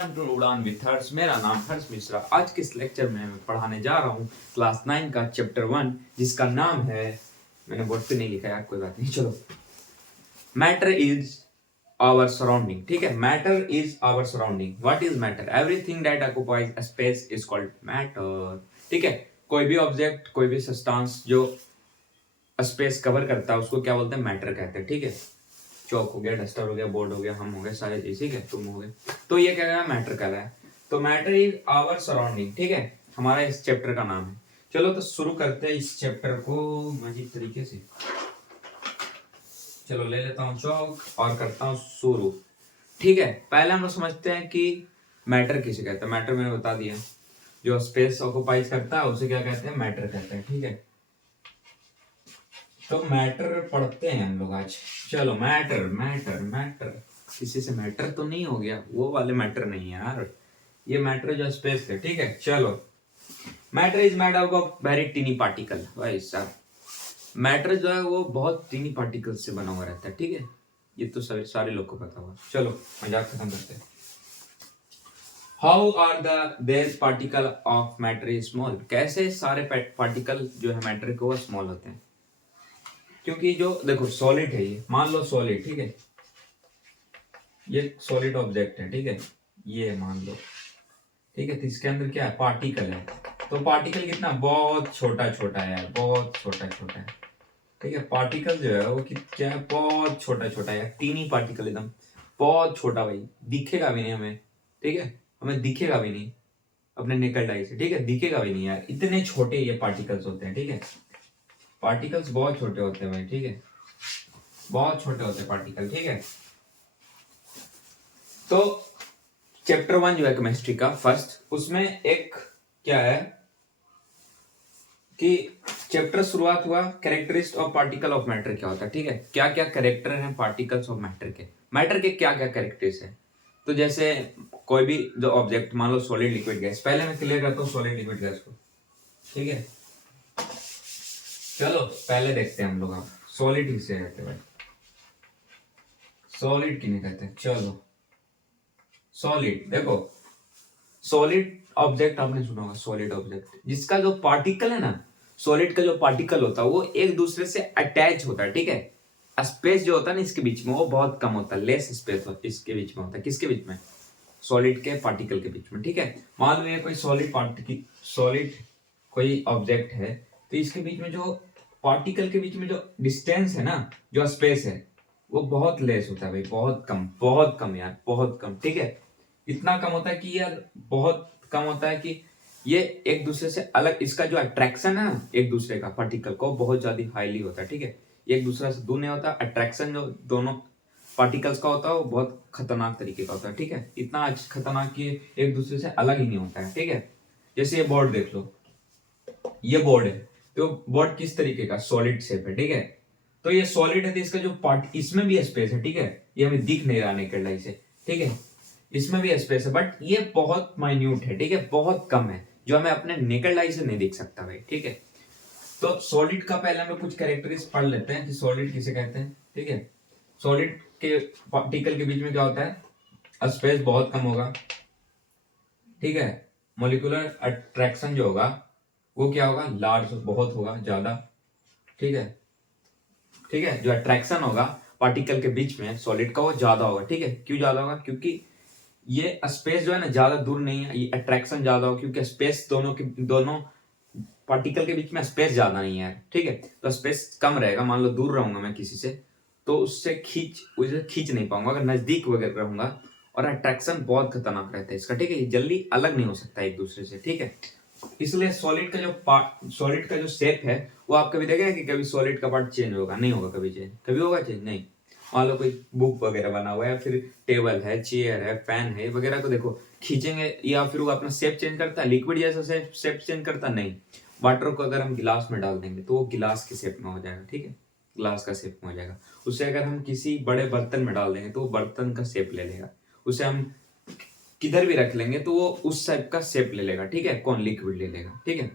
To उड़ान with हर्ष। मेरा नाम हर्ष मिश्रा। आज के इस लेक्चर में मैं पढ़ाने जा रहा हूँ क्लास 9 का चैप्टर 1, जिसका नाम है, मैंने बोर्ड पे नहीं लिखा यार, कोई बात नहीं, चलो, मैटर इज आवर सराउंडिंग। ठीक है, matter is our surrounding. What is matter? Everything that occupies space is called matter. ठीक है, कोई भी ऑब्जेक्ट, कोई भी सब्सटेंस जो स्पेस कवर करता है उसको क्या बोलते हैं? मैटर कहते हैं। ठीक है, चौक हो गया, डस्टर हो गया, बोर्ड हो गया, हम हो गए, सारे चीज, ठीक है, तुम हो गए, तो ये क्या है? मैटर कह रहा है। तो मैटर इज आवर सराउंडिंग। ठीक है, हमारा इस चैप्टर का नाम है। चलो तो शुरू करते हैं इस चैप्टर को मजीद तरीके से। चलो ले लेता हूँ चौक और करता हूँ शुरू। ठीक है, पहले हम लोग समझते हैं कि मैटर किसे कहते हैं। मैटर मैंने बता दिया, जो स्पेस ऑक्युपाइज करता है उसे क्या कहते हैं? मैटर कहते हैं। ठीक है, तो मैटर पढ़ते हैं हम लोग आज। चलो, मैटर मैटर मैटर, किसी से मैटर तो नहीं हो गया? वो वाले मैटर नहीं यार, ये मैटर जो स्पेस है। ठीक है, चलो, matter is made up of very tiny particle. भाई साहब, मैटर जो है वो बहुत टीनी पार्टिकल से बना हुआ रहता है। ठीक है, ये तो सारे लोग को पता होगा। चलो, मजाक खत्म करते हैं। How are there particle of matter is small? कैसे सारे पार्टिकल जो है मैटर के वो स्मॉल होते हैं? क्योंकि जो देखो सॉलिड है, ये मान लो सॉलिड, ठीक है, ये सॉलिड ऑब्जेक्ट है, ठीक है, ये मान लो, ठीक है, तो इसके अंदर क्या है? पार्टिकल है। तो पार्टिकल कितना? बहुत छोटा छोटा है यार, बहुत छोटा छोटा है। ठीक है, पार्टिकल जो है वो क्या है? बहुत छोटा छोटा है, टीनी पार्टिकल, एकदम बहुत छोटा भाई, दिखेगा भी नहीं हमें। ठीक है, हमें दिखेगा भी नहीं अपने नेकेड आई से। ठीक है, दिखेगा भी नहीं यार, इतने छोटे ये पार्टिकल्स होते हैं। ठीक है, पार्टिकल्स बहुत छोटे होते हैं भाई। ठीक है, बहुत छोटे होते हैं पार्टिकल। ठीक है, तो चैप्टर 1 जो है केमिस्ट्री का फर्स्ट, उसमें एक क्या है कि चैप्टर शुरुआत हुआ कैरेक्टरिस्ट ऑफ पार्टिकल ऑफ मैटर। क्या होता है? ठीक है, क्या क्या कैरेक्टर हैं पार्टिकल्स ऑफ मैटर के? मैटर के क्या क्या कैरेक्टर्स हैं? तो जैसे कोई भी जो ऑब्जेक्ट, मान लो सॉलिड, लिक्विड, गैस, पहले मैं क्लियर करता हूँ सॉलिड लिक्विड गैस को। ठीक है, चलो पहले देखते हैं हम लोग। आप सॉलिड किसे कहते हैं भाई? सॉलिड किन्हें कहते हैं? चलो, सॉलिड देखो, सॉलिड ऑब्जेक्ट आपने सुना होगा, सॉलिड ऑब्जेक्ट जिसका जो पार्टिकल है ना, सॉलिड का जो पार्टिकल होता है वो एक दूसरे से अटैच होता है। ठीक है, स्पेस जो होता है ना इसके बीच में वो बहुत कम होता है, लेस स्पेस इसके बीच में होता है। किसके बीच में? सॉलिड के पार्टिकल के बीच में। ठीक है, मान लो ये कोई सॉलिड पार्टिकल, सॉलिड कोई ऑब्जेक्ट है, तो इसके बीच में जो पार्टिकल के बीच में जो डिस्टेंस है ना, जो स्पेस है, वो बहुत लेस होता है भाई, बहुत कम यार, बहुत कम। ठीक है, इतना कम होता है कि यार, बहुत कम होता है कि ये एक दूसरे से अलग, इसका जो अट्रैक्शन है ना एक दूसरे का पार्टिकल को, बहुत ज्यादा हाईली होता है। ठीक है, ये एक दूसरे से दूर नहीं होता। अट्रैक्शन जो दोनों पार्टिकल्स का होता है वो बहुत खतरनाक तरीके का होता है। ठीक है, इतना खतरनाक कि एक दूसरे से अलग ही नहीं होता है। ठीक है, जैसे ये बोर्ड देख लो, ये बोर्ड है, तो बोर्ड किस तरीके का? सॉलिड शेप है। ठीक है, तो ये सॉलिड है, तो इसका जो पार्ट, इसमें भी स्पेस है। ठीक है, ये हमें दिख नहीं रहा नेकेड आई से। ठीक है, इसमें भी स्पेस है, बट ये बहुत माइन्यूट है। ठीक है, बहुत कम है, जो हमें अपने नेकेड आई से नहीं दिख सकता भाई। ठीक है, तो सॉलिड का पहले हम लोग कुछ कैरेक्टरिस्टिक्स पढ़ लेते हैं कि सॉलिड किसे कहते हैं। ठीक है, सॉलिड के पार्टिकल के बीच में क्या होता है? स्पेस बहुत कम होगा। ठीक है, मोलिकुलर अट्रैक्शन जो होगा वो क्या होगा? लार्ज, बहुत होगा, ज्यादा। ठीक है, ठीक है, जो अट्रैक्शन होगा पार्टिकल के बीच में सॉलिड का वो ज्यादा होगा। ठीक है, क्यों ज्यादा होगा? क्योंकि ये स्पेस जो है ना ज्यादा दूर नहीं है, ये अट्रैक्शन ज्यादा हो, क्योंकि स्पेस दोनों पार्टिकल के बीच में स्पेस ज्यादा नहीं है। ठीक है, तो स्पेस कम रहेगा। मान लो दूर रहूंगा मैं किसी से, तो उसे खींच नहीं पाऊंगा। अगर नजदीक वगैरह रहूंगा, और अट्रैक्शन बहुत खतरनाक रहता है इसका। ठीक है, ये जल्दी अलग नहीं हो सकता एक दूसरे से। ठीक है, इसलिए सॉलिड का जो शेप है वो आप कभी देखे कि कभी सॉलिड का पार्ट चेंज होगा? नहीं होगा कभी चेंज। कभी होगा चेंज? नहीं। मान लो कोई बुक वगैरह बना हुआ है, फिर टेबल है, चेयर है, फैन है वगैरह को देखो, खींचेंगे या फिर वो अपना शेप चेंज करता है? लिक्विड जैसा शेप चेंज करता? नहीं। वाटर को अगर हम गिलास में डाल देंगे तो वो गिलास के शेप में हो जाएगा। ठीक है, ग्लास का शेप में हो जाएगा। उसे अगर हम किसी बड़े बर्तन में डाल देंगे तो वो बर्तन का शेप ले लेगा। उसे हम किधर भी रख लेंगे तो वो उस टाइप का शेप ले लेगा। ठीक है, कौन? लिक्विड ले लेगा। ठीक है,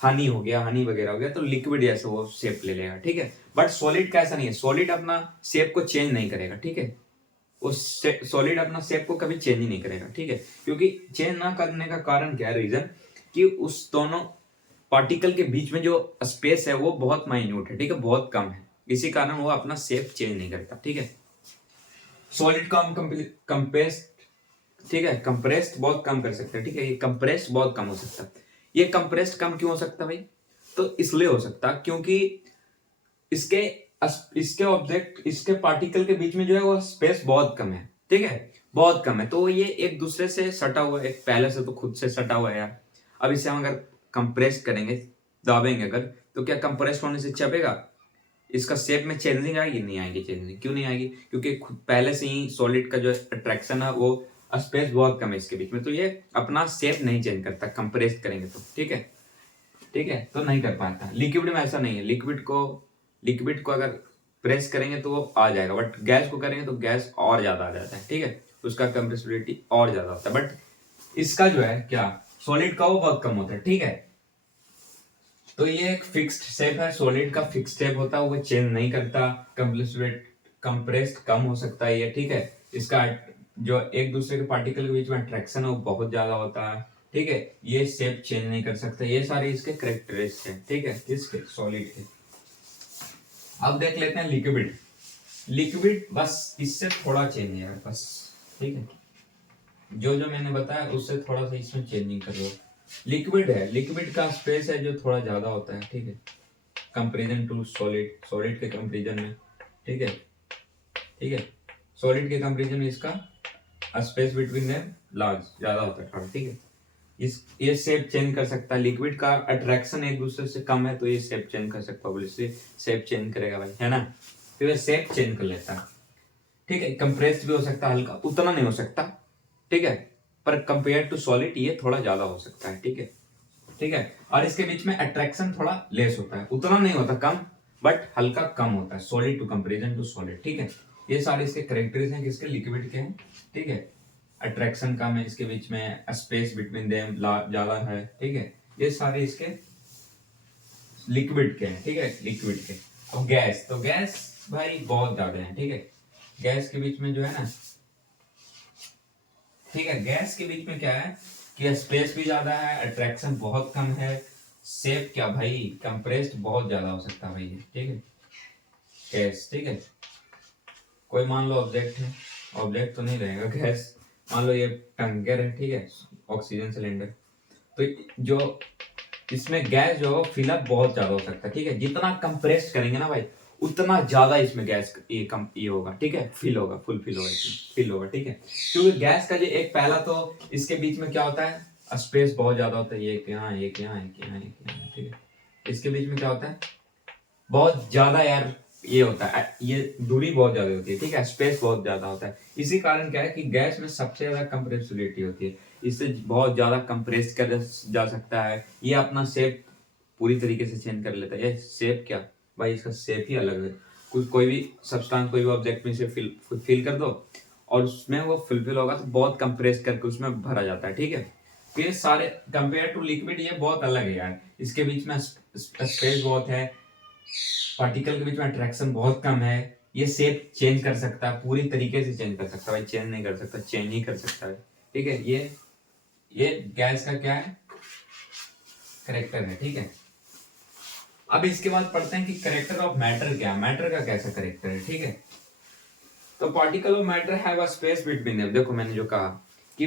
हनी हो गया, हनी वगैरह हो गया, तो लिक्विड जैसे वो शेप ले लेगा। ठीक है, बट सॉलिड का ऐसा नहीं है, सॉलिड अपना शेप को चेंज नहीं करेगा। ठीक है, वो सॉलिड अपना शेप को कभी चेंज ही नहीं करेगा, ठीक है। क्योंकि चेंज ना करने का कारण क्या है, रीजन, कि उस दोनों पार्टिकल के बीच में जो स्पेस है वो बहुत माइन्यूट है, ठीक है, बहुत कम है, इसी कारण वो अपना शेप चेंज नहीं करता, ठीक है। सॉलिड को हम कंप्रेस्ड, ठीक है, कंप्रेस्ड बहुत कम कर सकते हैं, ठीक है, ये कंप्रेस्ड बहुत कम हो सकता है। ये कंप्रेस्ड कम क्यों हो सकता है भाई? तो इसलिए हो सकता क्योंकि इसके इसके ऑब्जेक्ट, इसके पार्टिकल के बीच में जो है वो स्पेस बहुत कम है, ठीक है, बहुत कम है। तो ये एक दूसरे से सटा हुआ है, पहले से तो खुद से सटा हुआ है यार। अब इसे हम अगर कंप्रेस करेंगे, दाबेंगे अगर, तो क्या कंप्रेस होने से चपेगा? इसका शेप में चेंजिंग आएगी? नहीं आएगी चेंजिंग। क्यों नहीं आएगी? क्योंकि खुद पहले से ही सॉलिड का जो अट्रैक्शन है वो स्पेस बहुत कम है इसके बीच में, तो ये अपना शेप नहीं चेंज करता कंप्रेस करेंगे तो, ठीक है, ठीक है, तो नहीं कर पाता। लिक्विड में ऐसा नहीं है, लिक्विड को अगर प्रेस करेंगे तो वो आ जाएगा, बट गैस को करेंगे तो गैस और ज्यादा आ जाता है, ठीक है, उसका कंप्रेसिबिलिटी और ज्यादा होता है। बट इसका जो है क्या, सॉलिड का वो बहुत कम होता है, ठीक है। तो ये एक फिक्स्ड शेप है, सॉलिड का फिक्स्ड शेप होता है, वो चेंज नहीं करता। कंप्रेस्ड कम हो सकता है ये, ठीक है। इसका जो एक दूसरे के पार्टिकल के बीच में अट्रैक्शन है वो बहुत ज्यादा होता है, ठीक है। ये शेप चेंज नहीं कर सकता। ये सारे इसके करेक्टरिस्टिक्स हैं, ठीक है, इसके सॉलिड के। अब देख लेते हैं लिक्विड। लिक्विड बस इससे थोड़ा चेंज है यार, बस, ठीक है। जो जो मैंने बताया उससे थोड़ा सा इसमें चेंजिंग कर लो। लिक्विड है, लिक्विड का स्पेस है जो थोड़ा ज्यादा होता है, ठीक है, कंपेरिजन टू सॉलिड, सॉलिड के कंपेरिजन में, ठीक है, ठीक है, सॉलिड के कंपेरिजन में इसका स्पेस बिटवीन देम लार्ज, ज्यादा होता है थोड़ा, ठीक है। ये शेप चेंज कर सकता है। लिक्विड का अट्रैक्शन एक दूसरे से कम है तो ये शेप चेंज कर सकता है, इसलिए शेप चेंज करेगा भाई, है ना, तो ये शेप चेंज कर लेता है, ठीक है। कंप्रेस्ड भी हो सकता है, हल्का, उतना नहीं हो सकता, ठीक है, पर कंपेयर टू सॉलिड ये थोड़ा ज्यादा हो सकता है, ठीक है, ठीक है। और इसके बीच में अट्रैक्शन थोड़ा लेस होता है, उतना नहीं होता, कम, बट हल्का कम होता है, solid to comparison to solid, ठीक है। ये सारे इसके करेक्टर्स हैं किसके, लिक्विड के हैं, ठीक है। अट्रैक्शन कम है इसके बीच में, स्पेस बिटवीन देम ज्यादा है, ठीक है। ये सारे इसके लिक्विड के हैं, ठीक है, लिक्विड के। अब गैस, तो गैस भाई बहुत ज्यादा है, ठीक है। गैस के बीच में जो है ना, ठीक है, गैस के बीच में क्या है कि स्पेस भी ज्यादा है, अट्रैक्शन बहुत कम है, शेप क्या भाई, कंप्रेस्ड बहुत ज्यादा हो सकता है भाई, ठीक है, गैस, ठीक है। कोई मान लो ऑब्जेक्ट है, ऑब्जेक्ट तो नहीं रहेगा गैस, मान लो ये टंकर है, ठीक है, ऑक्सीजन सिलेंडर, तो जो इसमें गैस जो है फिलअप बहुत ज्यादा हो सकता है, ठीक है। जितना कंप्रेस करेंगे ना भाई उतना ज्यादा इसमें गैस ये होगा, ठीक है, फिल होगा, फुल फिल होगा, इसमें फिल होगा, ठीक है। क्योंकि गैस का जो एक पहला तो इसके बीच में क्या होता है, स्पेस बहुत ज्यादा होता है, एक यहाँ, एक यहाँ, एक यहाँ, एक यहाँ, ठीक है। इसके बीच में क्या होता है, बहुत ज्यादा यार ये होता है, ये दूरी बहुत ज्यादा होती है, ठीक है, स्पेस बहुत ज्यादा होता है। इसी कारण क्या है कि गैस में सबसे ज्यादा कंप्रेसिबिलिटी होती है, इससे बहुत ज्यादा कंप्रेस कर जा सकता है, ये अपना शेप पूरी तरीके से चेंज कर लेता है। ये शेप क्या भाई, इसका शेप ही अलग है। कुछ कोई भी सब्सटेंस, कोई भी ऑब्जेक्ट में से फिल कर दो और उसमें वो फिल होगा तो बहुत कंप्रेस करके उसमें भरा जाता है, ठीक है। तो ये सारे कंपेयर टू लिक्विड ये बहुत अलग है यार, इसके बीच में स्पेस बहुत है, पार्टिकल के बीच में अट्रैक्शन बहुत कम है, ये शेप चेंज कर सकता है, पूरी तरीके से चेंज कर सकता है भाई, चेंज नहीं कर सकता, चेंज ही कर सकता है, ठीक है। ये गैस का क्या है, करेक्टर है, ठीक है। अब इसके बाद पढ़ते हैं कि करेक्टर ऑफ मैटर क्या है, मैटर का कैसा करेक्टर है, ठीक है। तो particle of matter have a space between them, देखो मैंने जो कहा कि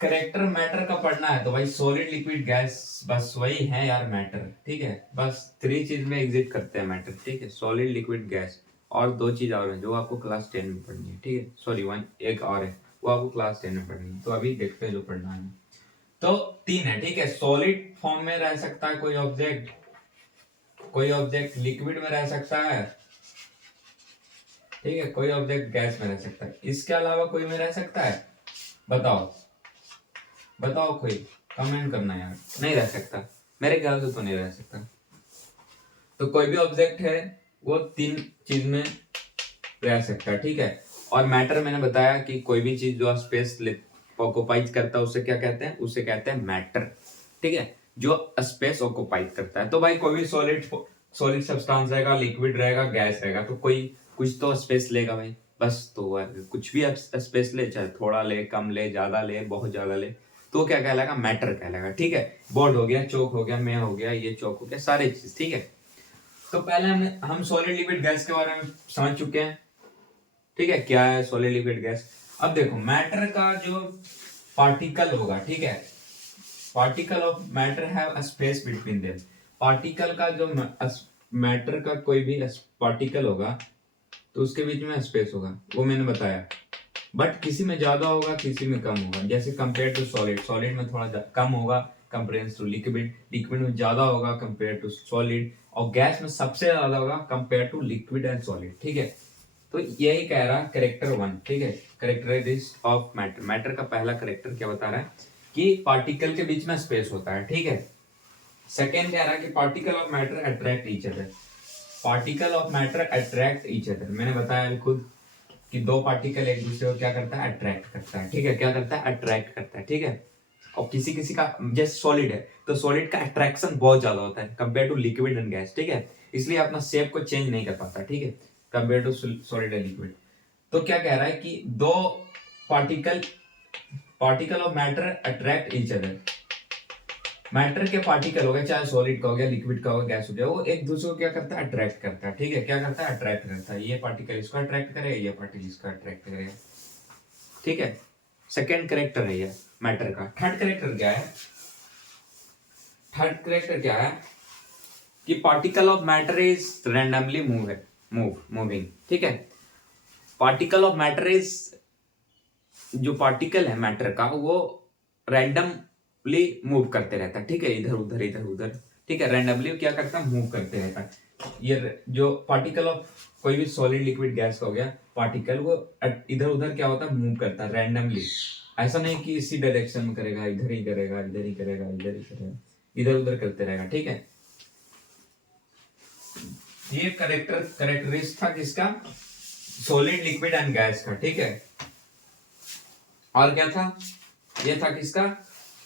करेक्टर मैटर का पढ़ना है तो भाई सॉलिड, लिक्विड, गैस, बस वही है यार मैटर, ठीक है। बस 3 चीज में एग्जिट करते हैं मैटर, ठीक है, सॉलिड, लिक्विड, गैस। और 2 चीज और है जो आपको क्लास 10 में पढ़नी है, ठीक है, सॉरी वन एक और है वो आपको क्लास 10 में पढ़नी है, तो अभी देखते हैं जो पढ़ना है। तो 3 है, ठीक है, सॉलिड फॉर्म में रह सकता है कोई ऑब्जेक्ट, कोई ऑब्जेक्ट लिक्विड में रह सकता है, ठीक है, कोई ऑब्जेक्ट गैस में रह सकता है, इसके अलावा कोई में रह सकता है, बताओ, बताओ कोई, कमेंट करना यार, नहीं रह सकता, मेरे ख्याल से तो नहीं रह सकता। तो कोई भी ऑब्जेक्ट है वो 3 चीज में रह सकता है, ठीक है। और मैटर मैंने बताया कि कोई भी चीज जो स्पेस ऑक्युपाइज करता है उसे क्या कहते हैं, उसे कहते हैं मैटर, ठीक है, जो स्पेस ऑक्युपाइज करता है। तो भाई कोई भी सॉलिड सब्सटेंस रहेगा, लिक्विड रहेगा, गैस रहेगा, तो कोई कुछ तो स्पेस लेगा भाई, बस। तो कुछ भी स्पेस ले, चाहे थोड़ा ले, कम ले, ज्यादा ले, बहुत ज्यादा ले, तो क्या कहलाएगा, मैटर कहलाएगा। ठीक है, बोर्ड हो गया, चौक हो गया, मैं हो गया, ये चौक हो गया, सारी चीज। ठीक है, तो पहले हम सॉलिड लिक्विड गैस के बारे में समझ चुके हैं। ठीक है, क्या है सॉलिड लिक्विड गैस। अब देखो मैटर का जो पार्टिकल होगा, ठीक है, particle of matter have a space between them. Particle का जो मैटर का कोई भी पार्टिकल होगा तो उसके बीच में स्पेस होगा, वो मैंने बताया। बट किसी में ज्यादा होगा, किसी में कम होगा। जैसे कंपेयर टू सॉलिड, सॉलिड में थोड़ा कम होगा कंपेयर टू लिक्विड, लिक्विड में ज्यादा होगा कंपेयर टू सॉलिड, और गैस में सबसे ज्यादा होगा compare to liquid and solid. ठीक है, तो यही कह रहा करेक्टर 1। ठीक है, करेक्टरिस्टिक्स ऑफ मैटर। मैटर का पहला करेक्टर क्या बता रहा है कि पार्टिकल के बीच में स्पेस होता है। ठीक है, सेकेंड कह रहा है कि particle of matter attract each other. Particle of matter attract each other, मैंने बताया खुद कि दो पार्टिकल एक दूसरे को क्या करता है, अट्रैक्ट करता है। ठीक है, क्या करता है, अट्रैक्ट करता है। ठीक है, और किसी किसी का जैसे सॉलिड है तो सॉलिड का अट्रैक्शन बहुत ज्यादा होता है compare to liquid and gas. ठीक है, इसलिए अपना शेप को चेंज नहीं कर पाता। ठीक है, compare to solid and liquid. तो क्या कह रहा है कि दो particle particle of matter attract each other. Matter के पार्टिकल हो गए, चाहे सॉलिड का हो गया, लिक्विड का हो गया, गैस हो गया, वो एक दूसरे को क्या करता है, अट्रैक्ट करता है। ठीक है, क्या करता है, अट्रैक्ट करता है। ये पार्टिकल इसको अट्रैक्ट करेगा, ये पार्टिकल इसको अट्रैक्ट करेगा। ठीक है, सेकेंड करेक्टर है ये मैटर का। थर्ड करेक्टर क्या है, थर्ड करेक्टर क्या है कि particle of matter is randomly moving. ठीक है, पार्टिकल ऑफ मैटर इज, जो पार्टिकल है मैटर का वो रैंडमली मूव करते रहता है। ठीक है, इधर उधर इधर उधर। ठीक है, रैंडमली क्या करता है, मूव करते रहता है। ये जो पार्टिकल ऑफ कोई भी सॉलिड लिक्विड गैस का हो गया पार्टिकल, वो इधर उधर क्या होता है, मूव करता है रैंडमली। ऐसा नहीं कि इसी डायरेक्शन में करेगा, इधर ही करेगा, इधर ही करेगा, इधर ही करेगा, इधर उधर करते रहेगा। ठीक है, ये करेक्टरिस्ट था किसका, सॉलिड लिक्विड एंड गैस का। ठीक है, और क्या था, ये था किसका,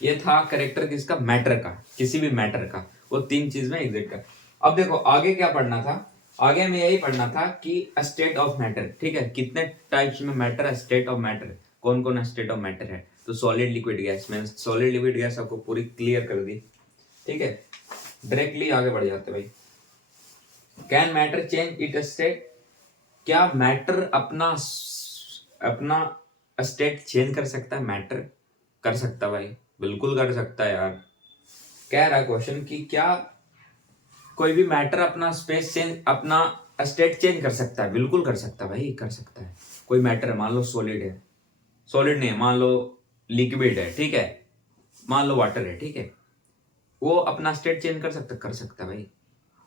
ये था करेक्टर किसका, मैटर का, किसी भी मैटर का। वो तीन चीज में एग्जिट का। अब देखो आगे क्या पढ़ना था, आगे में यही पढ़ना था कि स्टेट ऑफ मैटर। ठीक है, कितने टाइप्स में मैटर, स्टेट ऑफ मैटर, कौन कौन स्टेट ऑफ मैटर है। तो सॉलिड लिक्विड गैस, मैंने सॉलिड लिक्विड गैस आपको पूरी क्लियर कर दी। ठीक है, डायरेक्टली आगे बढ़ जाते भाई। Can matter change it state, क्या मैटर अपना अपना स्टेट चेंज कर सकता है, मैटर कर सकता है भाई, बिल्कुल कर सकता है यार। कह रहा है क्वेश्चन कि क्या कोई भी मैटर अपना स्पेस चेंज, अपना स्टेट चेंज कर सकता है, बिल्कुल कर सकता है भाई, कर सकता है। कोई मैटर है, मान लो सॉलिड है, सॉलिड नहीं है, मान लो लिक्विड है, ठीक है, मान लो वाटर है, ठीक है, वो अपना स्टेट चेंज कर सकता है भाई।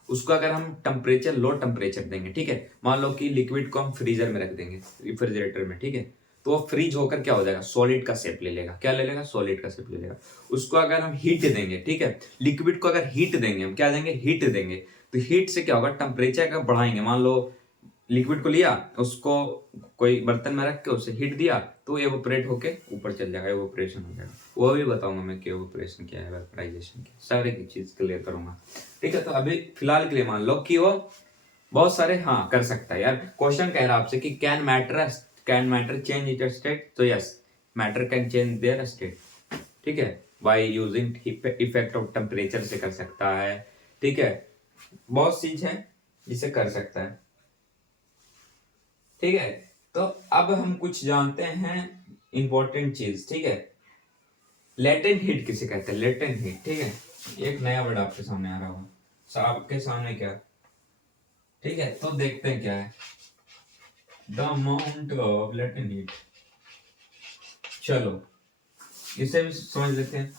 उसको अगर हम टेम्परेचर, लो टेम्परेचर देंगे, ठीक है, मान लो कि लिक्विड को हम फ्रीजर में रख देंगे, रेफ्रिजरेटर में, ठीक है, तो वो फ्रीज होकर क्या हो जाएगा, सॉलिड का शेप ले लेगा। क्या ले लेगा, सॉलिड का शेप ले लेगा। उसको अगर हम हीट देंगे, ठीक है, लिक्विड को अगर हीट देंगे, हम क्या देंगे, हीट देंगे, तो हीट से क्या होगा, टेम्परेचर का बढ़ाएंगे। मान लो लिक्विड को लिया, उसको कोई बर्तन में रख के उसे हीट दिया, तो एवोपरेट होके ऊपर चल जाएगा, एवोपरेशन हो जाएगा। वो भी बताऊंगा मैं कि एवोपरेशन क्या है, वेपराइजेशन क्या, सारे की चीज क्लियर करूंगा। ठीक है, तो अभी फिलहाल के लिए मान लो कि वो बहुत सारे हाँ कर सकता है यार। क्वेश्चन कह रहा है आपसे कि can matter change it state, तो yes, matter can change their state. ठीक है, by using effect of temperature से कर सकता है। ठीक है, बहुत चीज है जिसे कर सकता है। ठीक है, तो अब हम कुछ जानते हैं इंपॉर्टेंट चीज। ठीक है, लेटेंट हीट किसे कहते हैं, लेटेंट हीट। ठीक है, एक नया वर्ड आपके सामने आ रहा होगा, आपके सामने क्या, ठीक है, तो देखते हैं क्या है, the amount of latent heat. चलो इसे भी समझ लेते हैं।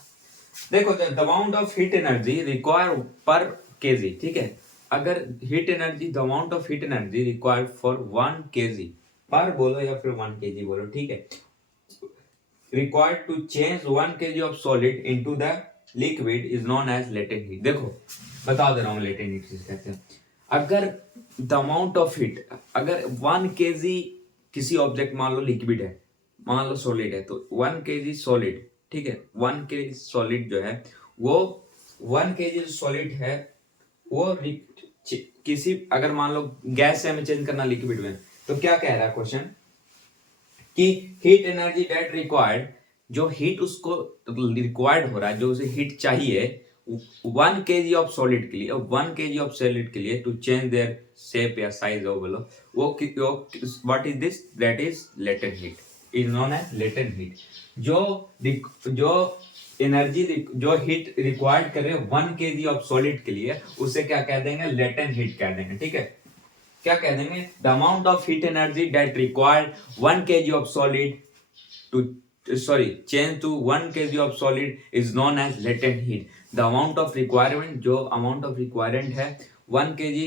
देखो, the amount of heat energy require per KG. ठीक है, अगर heat energy, the amount of heat energy required for 1 KG, per बोलो या फिर 1 केजी बोलो, ठीक है, required to change 1 KG of solid into the liquid is known as latent heat. देखो बता दे रहा हूँ लेटेंट हीट किसे कहते हैं। अगर द अमाउंट ऑफ हीट, अगर 1 केजी किसी ऑब्जेक्ट, मान लो लिक्विड है, मान लो सॉलिड है, तो 1 केजी सॉलिड, ठीक है, 1 केजी सॉलिड जो है वो 1 केजी सॉलिड है वो किसी, अगर मान लो गैस से हमें चेंज करना लिक्विड में, तो क्या कह रहा है क्वेश्चन कि हीट एनर्जी डेट रिक्वायर्ड, जो हीट उसको रिक्वायर्ड हो रहा है, जो उसे हीट चाहिए 1 kg ऑफ सॉलिड के लिए, 1 kg ऑफ सॉलिड के लिए टू चेंज देयर शेप या साइज हो बोलो, वो what is this, that is latent heat, is known as latent heat. जो एनर्जी जो हीट रिक्वायर्ड करे 1 kg ऑफ सॉलिड के लिए, उसे क्या कह देंगे, लेटेंट हीट कह देंगे। ठीक है, क्या कह देंगे, the amount of heat energy that required 1 kg of solid to change to 1 kg of solid is known as latent heat. The amount of requirement, जो amount of requirement है 1 kg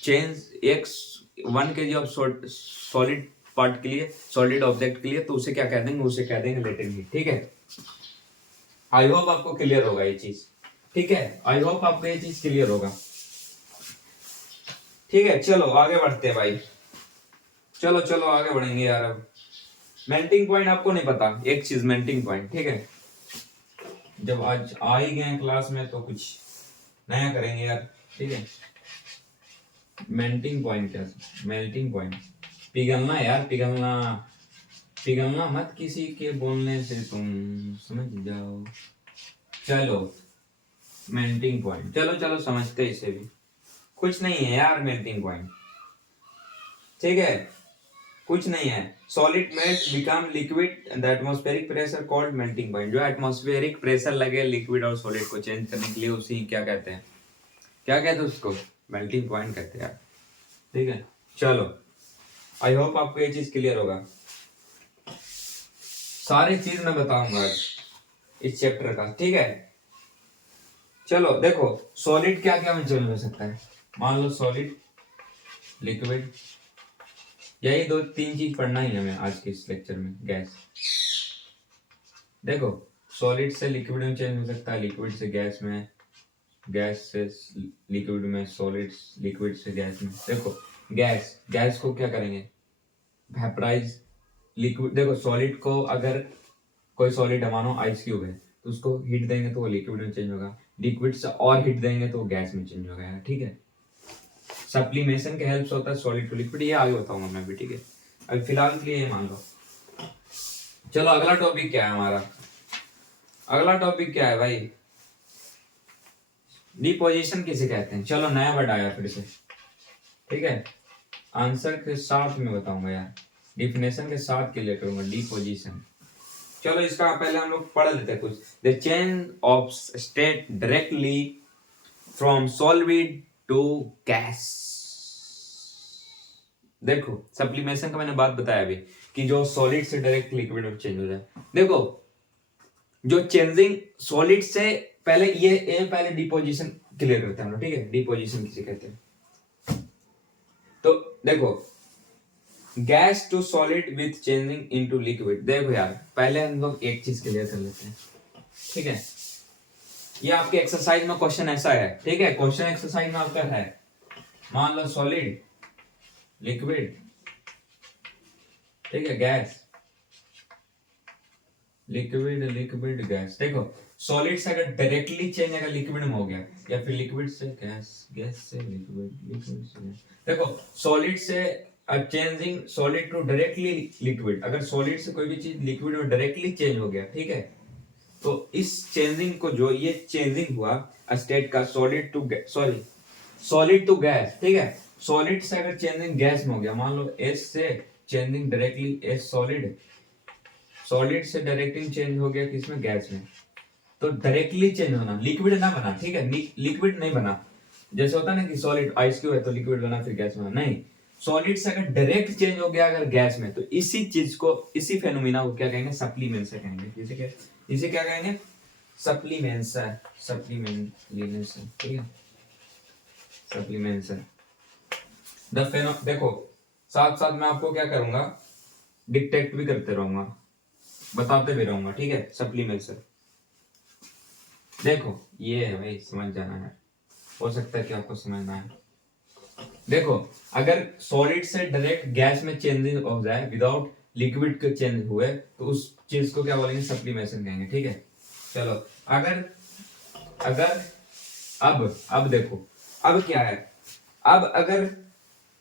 change, एक 1 kg of solid पार्ट के लिए, solid object के लिए, तो उसे क्या कह देंगे, उसे कह देंगे लेटेंट हीट। ठीक है, आई होप आपको क्लियर होगा ये चीज। ठीक है, आई होप आपको ये चीज क्लियर होगा। ठीक है, चलो आगे बढ़ते हैं भाई, चलो चलो आगे बढ़ेंगे यार। अब मेल्टिंग पॉइंट आपको नहीं पता, एक चीज मेल्टिंग पॉइंट। ठीक है, जब आज आ ही गए क्लास में तो कुछ नया करेंगे यार। ठीक है, मेल्टिंग पॉइंट क्या, मेल्टिंग पॉइंट पिघलना यार, पिघलना, पिघलना मत किसी के बोलने से, तुम समझ जाओ। चलो मेल्टिंग पॉइंट, चलो चलो समझते इसे भी, कुछ नहीं है यार मेल्टिंग पॉइंट। ठीक है, कुछ नहीं है, solid melt become liquid the atmospheric pressure called melting point. जो एटमॉस्फेरिक प्रेशर लगे लिक्विड और सॉलिड को चेंज करने के लिए, उसी क्या कहते हैं, क्या कहते हैं उसको, मेल्टिंग पॉइंट कहते हैं यार। ठीक है, चलो आई होप आपको ये चीज क्लियर होगा। सारी चीज मैं बताऊंगा आज इस चैप्टर का। ठीक है, चलो देखो, सॉलिड क्या क्या में चेंज हो सकता है, मान लो सॉलिड, लिक्विड, यही दो तीन चीज पढ़ना ही हमें आज के इस लेक्चर में। गैस, देखो सॉलिड से लिक्विड में चेंज हो सकता है, लिक्विड से गैस में, गैस से लिक्विड में, सॉलिड लिक्विड से गैस में। देखो गैस, गैस को क्या करेंगे, वेपराइज, लिक्विड, देखो सॉलिड को अगर कोई सॉलिड मानो आइस क्यूब है, तो उसको हीट देंगे तो वो लिक्विड में चेंज होगा, लिक्विड से और हीट देंगे तो वो गैस में चेंज होगा। ठीक है, सप्लीमेशन के हेल्प से होता है सॉलिड टू लिक्विड, ये आगे बताऊंगा मैं भी। ठीक है, अभी फिलहाल के लिए ये मान लो। चलो अगला टॉपिक क्या है हमारा, अगला टॉपिक क्या है भाई, डिपोजिशन किसे कहते हैं। चलो नया वर्ड आया फिर से। ठीक है, आंसर के साथ में बताऊंगा यार, डिफिनेशन के साथ क्लियर करूंगा, डिपोजिशन। चलो इसका पहले हम लोग पढ़ लेते हैं कुछ। The change of state directly from solid to gas. देखो सप्लीमेशन का मैंने बात बताया अभी, कि जो सॉलिड से डायरेक्ट लिक्विड में चेंज हो जाए। देखो जो चेंजिंग सॉलिड से पहले, ये पहले डिपोजिशन क्लियर करते हैं हम लोग। ठीक है, डिपोजिशन किसे कहते हैं, तो देखो gas to solid with changing into liquid. देखो यार पहले हम लोग एक चीज क्लियर कर लेते हैं। ठीक है, ये आपके एक्सरसाइज में क्वेश्चन ऐसा है। ठीक है, क्वेश्चन एक्सरसाइज में आपका है, मान लो सॉलिड, लिक्विड, ठीक है, गैस, लिक्विड लिक्विड गैस। देखो सॉलिड से अगर डायरेक्टली चेंज अगर लिक्विड में हो गया, या फिर लिक्विड से गैस, गैस से लिक्विड, लिक्विड से गैस। देखो सॉलिड से changing solid to directly liquid, अगर सॉलिड से कोई भी चीज लिक्विड में डायरेक्टली चेंज हो गया, ठीक है, तो इस चेंजिंग को, जो ये चेंजिंग हुआ स्टेट का, solid to sorry solid to gas. ठीक है, सॉलिड से अगर चेंजिंग गैस में हो गया, मान लो एस से changing directly S solid, solid से डायरेक्टली चेंज हो गया किसमें, गैस में, तो डायरेक्टली चेंज होना, लिक्विड ना बना। ठीक है, लिक्विड नहीं बना, जैसे होता है ना कि सॉलिड आइस क्यूब है तो लिक्विड बना फिर गैस बना, नहीं, सॉलिड से अगर डायरेक्ट चेंज हो गया अगर गैस में, तो इसी चीज को, इसी फेनोमेना को क्या कहेंगे, सप्लीमेंशन कहेंगे। इसे क्या कहेंगे, सप्लीमेंशन, सप्लीमेंशन। ठीक है, सप्लीमेंशन देखो साथ साथ मैं आपको क्या करूंगा, डिक्टेट भी करते रहूंगा, बताते भी रहूंगा। ठीक है, सप्लीमेंशन देखो ये है भाई, समझ जाना है, हो सकता है कि आपको समझना है। देखो अगर सॉलिड से डायरेक्ट गैस में चेंजिंग हो जाए विदाउट लिक्विड के चेंज हुए, तो उस चीज को क्या बोलेंगे, सप्लीमेशन कहेंगे। ठीक है, चलो अगर अगर अब देखो अब क्या है, अब अगर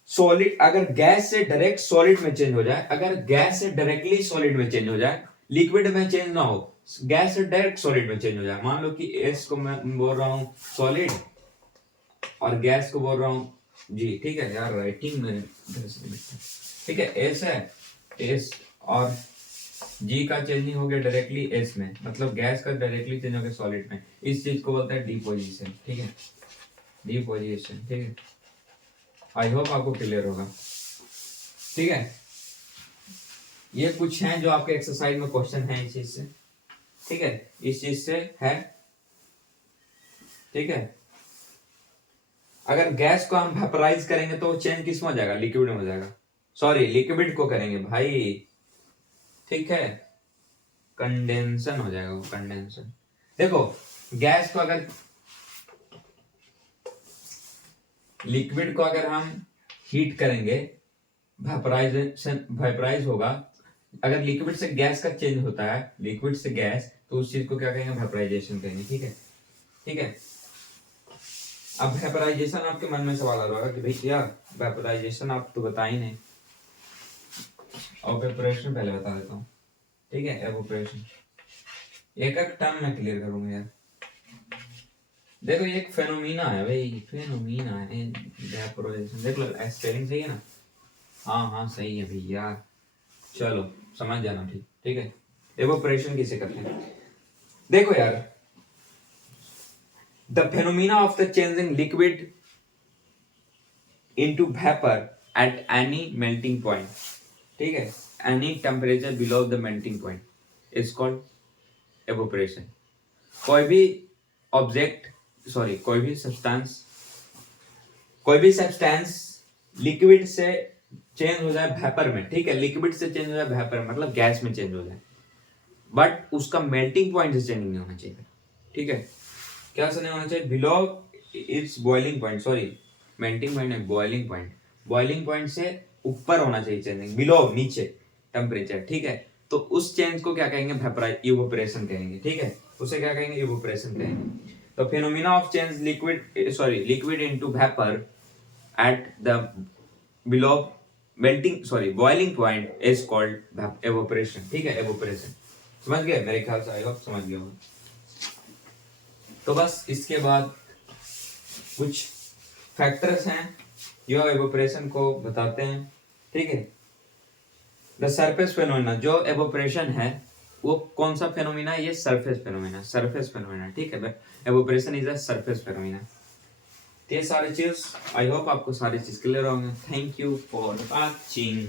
सॉलिड अगर गैस से डायरेक्ट सॉलिड में चेंज हो जाए, अगर गैस से डायरेक्टली सॉलिड में चेंज हो जाए, लिक्विड में चेंज ना हो, गैस से डायरेक्ट सॉलिड में चेंज हो जाए, मान लो कि एस को मैं बोल रहा हूँ सॉलिड और गैस को बोल रहा हूँ जी, ठीक है यार राइटिंग में ठीक है, एस है एस और जी का चेंजिंग हो गया डायरेक्टली एस में, मतलब गैस का डायरेक्टली चेंज हो गया सॉलिड में, इस चीज को बोलते हैं डिपोजिशन, ठीक है, डिपोजिशन, ठीक है। आई होप आपको क्लियर होगा, ठीक है। ये कुछ हैं जो आपके एक्सरसाइज में क्वेश्चन है इस चीज से, ठीक है, इस चीज से है, ठीक है। अगर गैस को हम वेपराइज करेंगे तो चेंज किस में हो जाएगा, लिक्विड में हो जाएगा, सॉरी लिक्विड को करेंगे भाई, ठीक है, कंडेंसन हो जाएगा वो, कंडेंसन। देखो गैस को अगर लिक्विड को अगर हम हीट करेंगे, वेपराइज होगा, अगर लिक्विड से गैस का चेंज होता है, लिक्विड से गैस, तो उस चीज को क्या कहेंगे, वेपराइजेशन कहेंगे, ठीक है, ठीक है। अब वेपराइजेशन आपके मन में सवाल आ रहा होगा कि भाई क्या वेपराइजेशन आप तो बता ही नहीं, एवापोरेशन पहले बता देता हूँ, ठीक है। एवापोरेशन एक एक टर्म में क्लियर करूंगा यार। देखो ये एक फेनोमीना है भाई, फेनोमीना है एवापोरेशन, देख लो स्पेलिंग सही है ना, हाँ हाँ सही है भैया, चलो समझ जाना, ठीक, ठीक है। एवापोरेशन किसे करते हैं, देखो यार, the phenomena of the changing liquid into vapour at any melting point, ठीक है, any temperature below the melting point is called evaporation. कोई भी ऑब्जेक्ट, सॉरी कोई भी सब्सटेंस लिक्विड से चेंज हो जाए वेपर में, ठीक है, लिक्विड से चेंज हो जाए वेपर में, मतलब गैस में चेंज हो जाए, बट उसका मेल्टिंग पॉइंट से चेंज नहीं होना चाहिए, ठीक है, क्या से नहीं होना चाहिए, below it's boiling point, sorry melting point है, बॉइलिंग पॉइंट, बॉइलिंग पॉइंट से ऊपर होना चाहिए चेंजिंग, बिलो नीचे टेम्परेचर, ठीक है, तो उस चेंज को क्या कहेंगे, इवेपोरेशन कहेंगे, ठीक है, उसे क्या कहेंगे, इवेपोरेशन कहेंगे। तो phenomena of change liquid into vapour at the below melting sorry boiling point is called evaporation, ठीक है, एवेपोरेशन। समझ गए मेरे ख्याल से, आई होप समझ गए होंगे। तो बस इसके बाद कुछ फैक्टर्स हैं जो एवोपरेशन को बताते हैं, ठीक है। द सरफेस फेनोमेना, जो एवोपरेशन है वो कौन सा फेनोमेना है, ये सरफेस फेनोमेना, सरफेस फेनोमेना, ठीक है, evaporation is a surface phenomena. ये सारी चीज आई होप आपको सारी चीज क्लियर होंगे। Thank you for watching.